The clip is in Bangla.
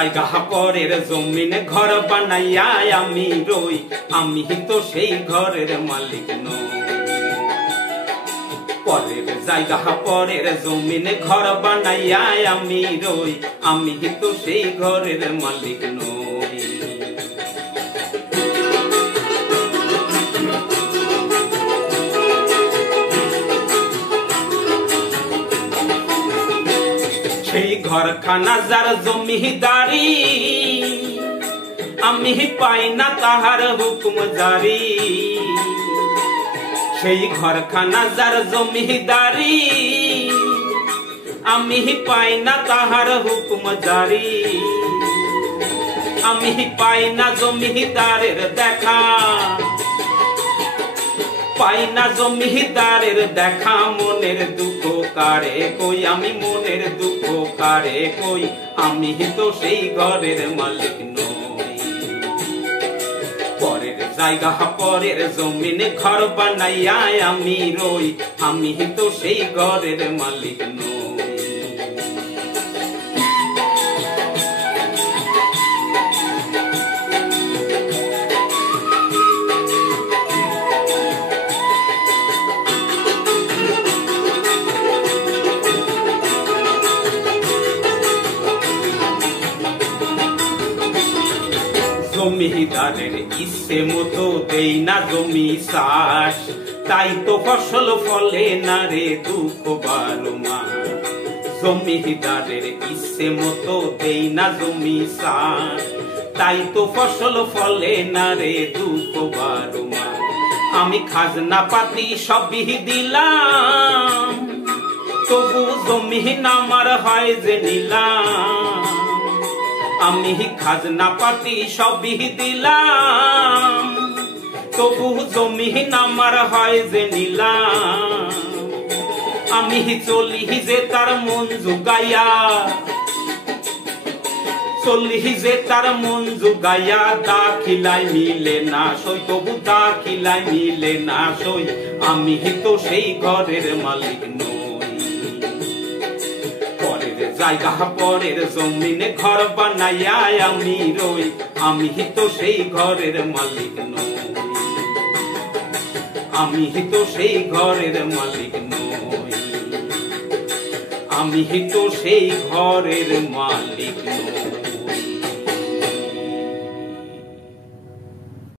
জায়গা পরের জমিনে ঘর বানাইয়া আমি রই, আমি তো সেই ঘরের মালিক নই। পরের জায়গা পরের জমিনে ঘর বানাইয়া আমি রই, আমি তো সেই ঘরের মালিক নই। সেই ঘরখানা যার জমিদারি, আমি পাই না তাহার হুকুম জারি। সেই ঘরখানা যার জমিদারি, আমি পাই না তাহার হুকুম জারি। আমি পাই না জমিদারের দেখা, পাই না জমিদারের দেখা। মনের দুঃখ কারে কই, আমি মনের দুঃখ কারে কই, আমি তো সেই ঘরের মালিক নই। পরের জায়গা পরের জমিনে ঘর বানাইয়া আমি রই, আমি তো সেই ঘরের মালিক নই। জমিদারের ইচ্ছে মতো দেই না জমি চাষ, তাই তো ফসল ফলে না রে দুঃখ 12 মাস। জমিদারের ইচ্ছে মতো দেই না জমি চাষ, তাই তো ফসল ফলে না রে দুঃখ 12 মাস। আমি খাজনা পাতি সবই দিলাম, তবু জমিন আমার হয় যে নিলাম। আমি খাজনা পাতি সবই দিলাম, তবু জমিন আমার হয় যে নিলাম। আমি চলি যে তার মন জুগাইয়া, চলি যে তার মন জুগাইয়া। দাখিলাই মিলে না সই, তবু দাখিলাই মিলে না সই, আমি তো সেই ঘরের মালিক নই। জায়গা পরের জমিনে ঘর বানাইয়া আমি রই, আমি তো সেই ঘরের মালিক নই। আমি তো সেই ঘরের মালিক নই, আমি তো সেই ঘরের মালিক নই।